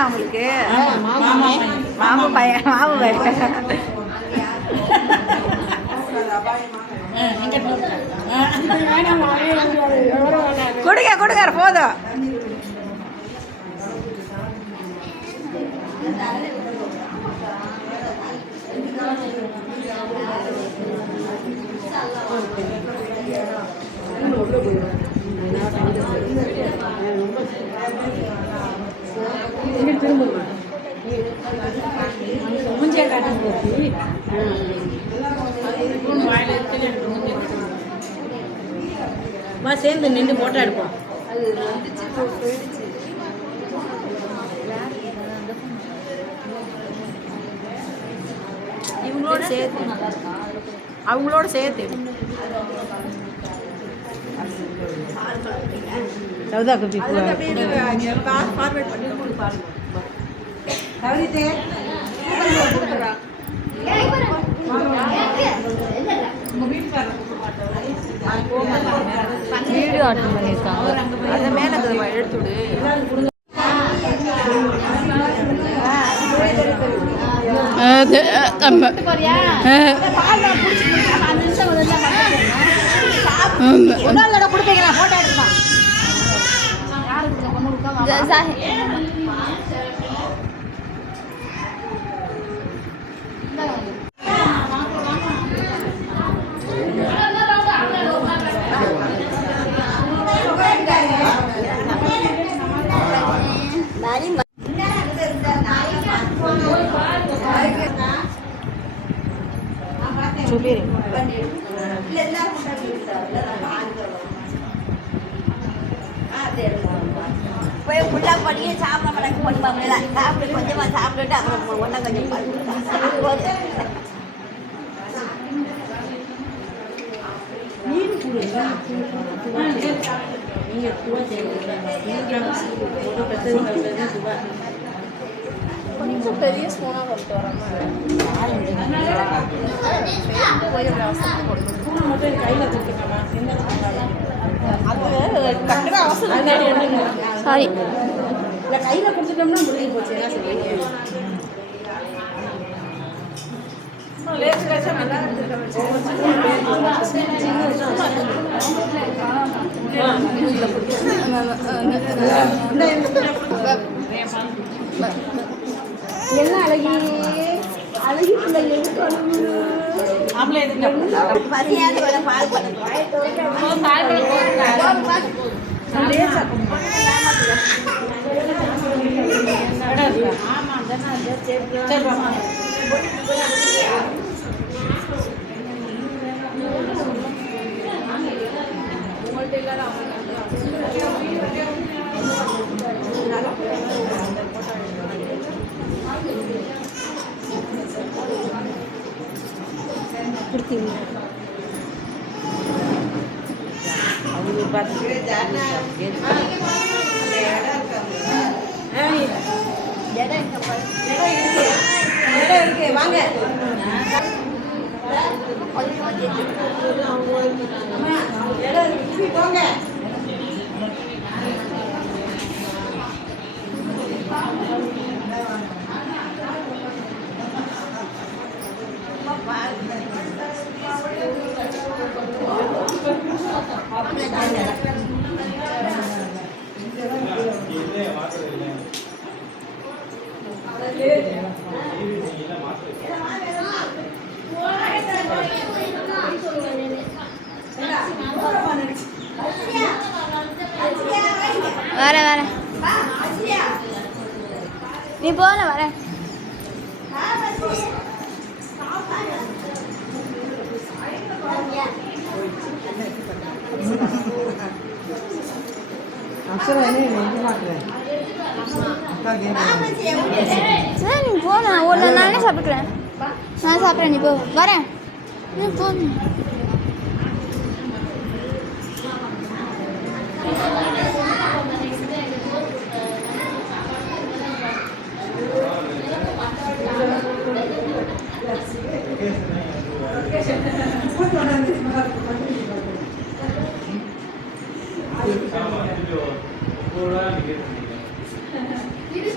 தானே அவங்களுக்கு? மாமா பையன், மாமா பையன். கொடுங்க கொடுங்க போதும். சேர்ந்து நின்று போட்டோ எடுப்போம். இவங்களோட சேர்த்து அவங்களோட சேர்த்து சவுதா குட்டி ஃபார்வர்ட் பண்ணி வீடியோ ஆட்டம் பண்ணியிருக்காங்க. அதை மேலே எடுத்துவிடு. கொடுப்பீங்களா போட்டோ எடுக்கலாம். போய் ஃபுல்லாக பண்ணியே சாப்பிட மாட்டாங்க. பண்ணிப்பாங்க சாப்பிட்டு கொஞ்சமாக சாப்பிட்டுட்டு அப்புறம் ஒன்றா கொஞ்சம் கொஞ்சம் பெரிய ஸ்பூனாக கொண்டு வரோம். கையில் சாரி இல்லை கையில் கொடுத்துட்டோம்னா முடிஞ்சு போச்சு. என்ன சொல்றீங்க? என்ன அழகி அழகி பிள்ளைங்க பால் கொடுத்தீங்க அவங்க பார்த்து இடம் இருக்கு வாங்க. இடம் இருக்கு போங்க. வரேன் வரேன் நீ போன வரேன். சரி நீ போன ஒரு நானே சாப்பிட்டுக்கிறேன். நான் சாப்பிட்றேன். நீ போ வரேன். நீ போன இது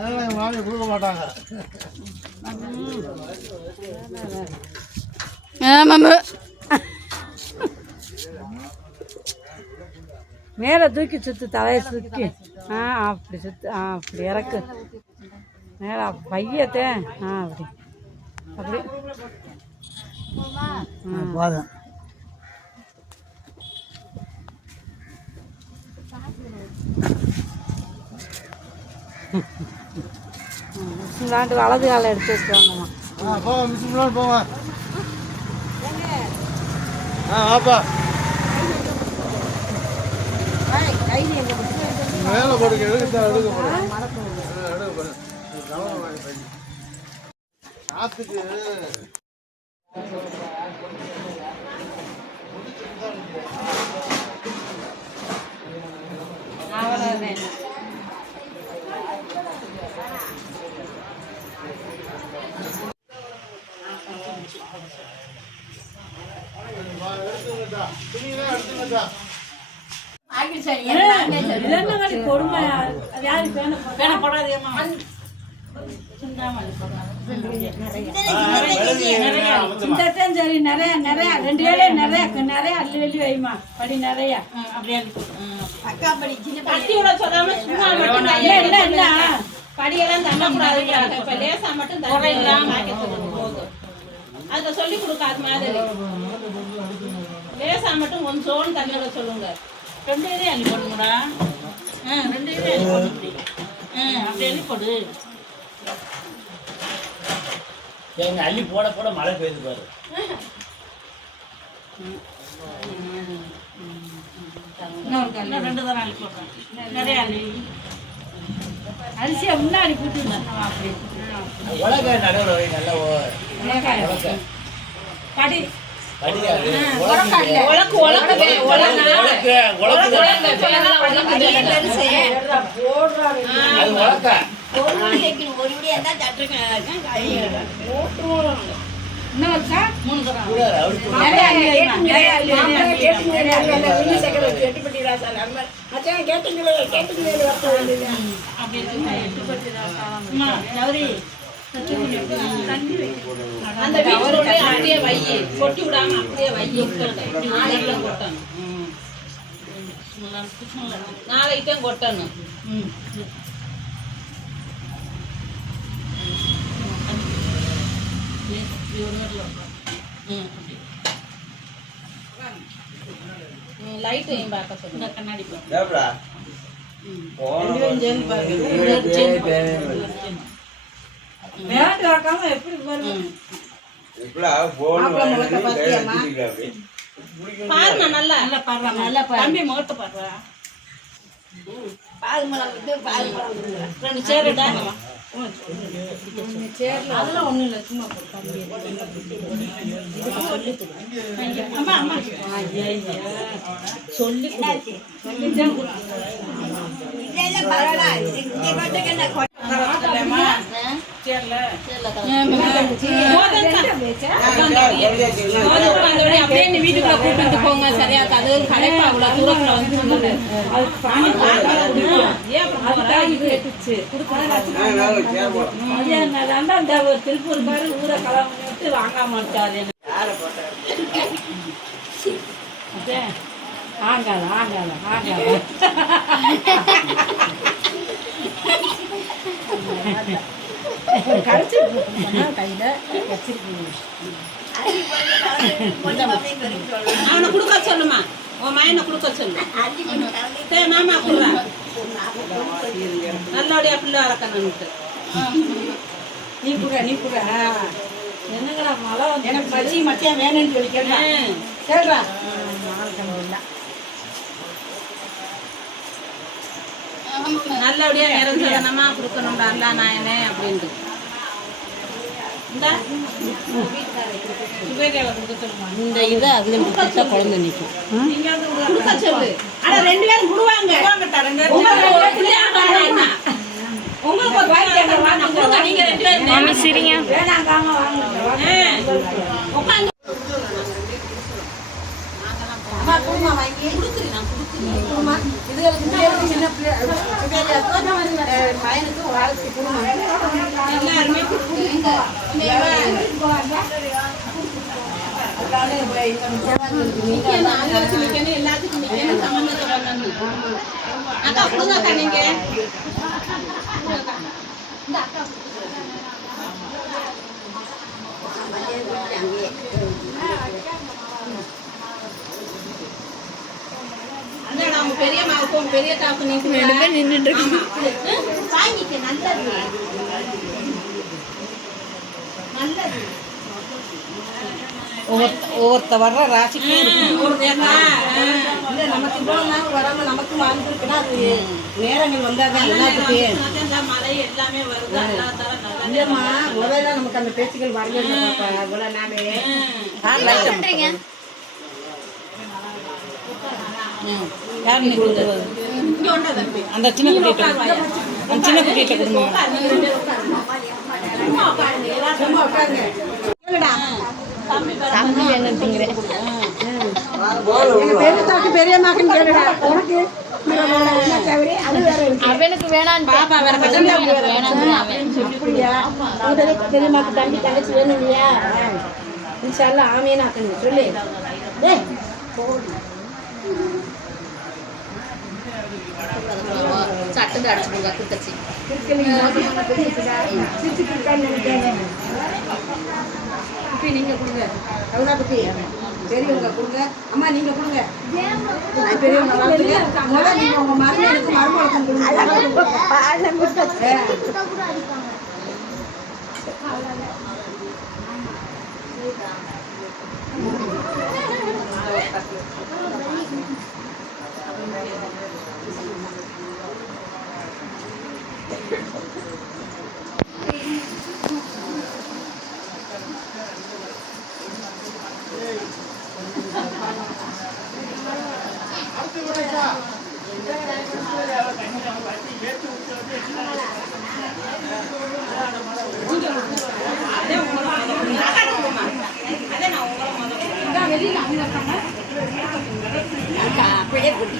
அதெல்லாம் எங்கள் மாமியை கொடுக்க மாட்டாங்க. ஆமாம் மேலே தூக்கி சுற்று தலையை சுற்றி அப்படி சுற்று அப்படி இறக்கு மேலே பையத்தே அப்படி அப்படி போதும். விளாண்டு வலது காலை எடுத்து வச்சுருவாங்கம்மா. போங்க மிஸ் முன்னாடி போங்க. வாப்பா மேலே போடுங்க. எடுக்க போடுங்க. காத்துக்கு பொறுமை சரி நிறைய நிறைய 2 ஏழை நிறைய நிறைய அள்ளி வெள்ளி வைமா படி நிறைய அப்படியே படியெல்லாம் தண்ணக்கூடாது. இப்ப லேசா மட்டும் அதை சொல்லி கொடுக்காது மாதிரி லேசா மட்டும் கொஞ்சோன்னு தண்ணியோட சொல்லுங்க. 2 ஏழை அள்ளி போடணும்டா. 2 ஏழை அள்ளி போட்டு அப்படி அள்ளி போடு. எங்க அள்ளி போட போட மழை பெய்யுது பாரு. இன்னும் 2 தரம் அள்ளி போடுறேன். நிறைய அள்ளி அரிசியை முன்னாடி கூட்டிருந்தேன் அப்படி உலக நடுவில் வை நல்லா படி படியாது உலக்கு உலக்கு உலக்கு அது உலக்க ஒரு முடி வைக்கணும். ஒரு முடி இருந்தா இன்னும் இருக்கா 3 தரம் கூட அடிச்சு அந்த வீட்டுக்குள்ளே அப்படியே வை. கொட்டி விடாம அப்படியே வை. கொட்டணும். நாளைக்கும் கொட்டணும். லைட்டையும் பார்க்க சொல்லுங்க. கண்ணாடி எப்படி வரும் பாருங்க நல்லா நல்லா தம்பி முகத்தை பாருவா. பால் மலம் விட்டு பால் மலம் விட்டு 2 சேருடா. அதெல்லாம் ஒன்றும் இல்லை சும்மா அம்மா அம்மா சொல்லி இதெல்லாம் பரவாயில்ல. இங்கே கொட்டுக்கு என்ன அப்படியே வீட்டுக்குள்ள கூப்பிட்டு போங்க. சரியா அது கடைப்பா அவ்வளவு தூரத்துல வந்து திருப்பூர் மாதிரி ஊரை கலாம் பண்ணி விட்டு வாங்காம இருக்காது. ஆங்கால ஆங்கால ஆங்கால அவனை கொடுக்க சொல்லுமா. உன் மயனை கொடுக்க சொல்லு. மாமா கொடுறா. நல்லபடியா பிள்ளை வளர்க்கணும்ட்டு. நீ கூட என்னங்கடா மழை வந்து எனக்கு மச்சி மத்தியா வேணும்னு சொல்லி கேட்கா நல்லபடியா நிறைஞ்சதனமா கொடுக்கணும்டா அல்லா நாயனே அப்படின்ட்டு. இந்த இதை அதுல கொடுத்தா குழந்தை நிற்கும். கொடுக்க சொல்லு. ஆனா 2 பேரும் கொடுவாங்க. உங்களுக்கு ஒரு வாய்ப்பு நீங்க 2 பேரும் சரிங்க உட்காந்து அம்மா குடுமா வாங்கி கொடுக்குறேன் நான் கொடுக்குறேன். குடுமா இதுகளுக்கு பிள்ளைகளுக்கு சின்ன பிள்ளை பையனுக்கு ஒரு ஆளுக்கு குடுமா எல்லாருமே கொடுக்குறேன். ஆளுகளுக்கு நிக்கணும், எல்லாத்துக்கும் நிக்கணும், சம்பந்தத்தை பண்ணணும். அக்கா கொடுங்க அக்கா நீங்க. அந்தாடா உங்க பெரியம்மாவுக்கும் உங்க பெரிய தாவுக்கும் நின்றுட்டு வாங்கிக்க. நல்லது நல்லது. ஒவ்வொருத்த வர்ற ராசிக்கு இல்லை நமக்கு இவ்வளோ நாள் வராமல் நமக்கு வாழ்ந்துருக்குன்னா அது நேரங்கள் வந்தால் தான் எல்லாத்துக்கு மழை எல்லாமே வருது. அல்லா தஆலா நல்லா இல்லைம்மா முதல்ல நமக்கு அந்த பேச்சுகள் வரவே இல்லை பாப்பா இவ்வளோ நாளே பண்றீங்க யார் நீ கொடுக்குறது? இங்க ஒன்றா தம்பி. அந்த சின்ன குட்டிகிட்ட அந்த சின்ன குட்டிகிட்ட கொடுங்க. சும்மா உட்காருங்க. எல்லாரும் சும்மா உட்காருங்க கேளுடா தம்பி வேணுங்கிறேன் எங்க பெரியத்தாக்கு பெரியம்மாக்குன்னு கேளுடா உனக்கு அது வேற இருக்கு அவனுக்கு வேணான்னு பாப்பா வேற வேணாம் அப்படியா உங்களுக்கு பெரியம்மாக்கு தம்பி தங்கச்சி வேணும் இல்லையா இன்ஷால்லா ஆமீன் ஆக்கணும் சொல்லு டேய் சட்டு அடிச்சு போங்க குத்தச்சி. நீங்க கொடுங்க கவுனா குட்டி பெரியவங்க கொடுங்க அம்மா நீங்க கொடுங்க பெரியவங்க வளர்த்துங்க முதல்ல நீங்க உங்க மருமகளுக்கு மருமகளுக்கும் கொடுங்க அப்படியே குட்டி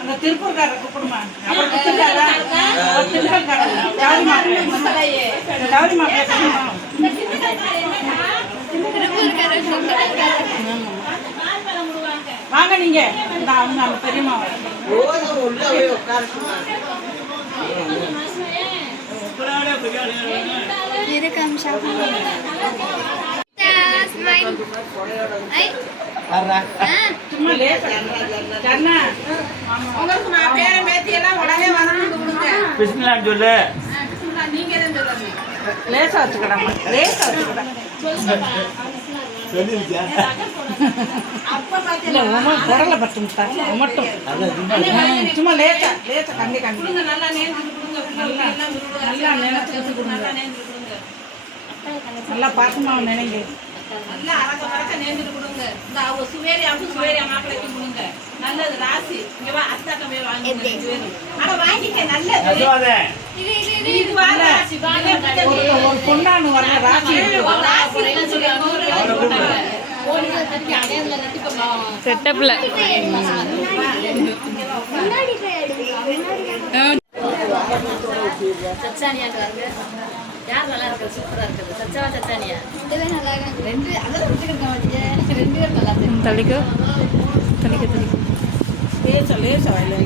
அந்த திருப்பூர்காரரை கூப்பிடுமா? அப்புறம் திருப்பூர்காரா? திருப்பூர்காரா? ஜவுளி மாப்பிள்ளை. ஜவுளி மாப்பிள்ளை கூப்பிடுமா? வாங்க நீங்க நான் அவங்க நம்ம பெரியம்மா இருக்கேன் சும்மா லேசா கண்ணா உங்களுக்கு நான் பேர பேத்தி எல்லாம் உடனே வரணும்னு கொடுங்க. பிஸ்மில்லான்னு சொல்லு. நீங்க தான் சொல்லணும். லேசா வச்சுக்கடாமா லேசா வச்சுக்கடா இல்ல குடலை பட்டும் மட்டும் சும்மா லேசா லேசா கண்டி கண்டி கொடுங்க, நல்லா நேர்ந்து கொடுங்க. நல்லா நல்லா நினைச்சு கொடுங்க. நல்லா பாசமா நினைங்க. நல்லா அரக்க பறக்க நேர்ந்துட்டு கொடுங்க. இந்த அவங்க சுவேரியாவுக்கும் சுவேரியா மாப்பிள்ளைக்கு கொடுங்க. நல்லது ராசி. இங்க வா அத்தாக்க போய் வாங்கி ஆனா வாங்கிக்க நல்லது. நசுவாதே. இது வா ராசி. ஒரு பொண்ணானு வர ராசி செட்டப்ல யார் நல்லா இருக்கு? சூப்பரா இருக்குது. சச்சாவா சச்சானியா? நல்லா இருக்கு ரெண்டு அதான் ரெண்டு பேரும் நல்லா இருக்கு. தளிக்க தளிக்க தளிக்க லேசா லேசா இல்லை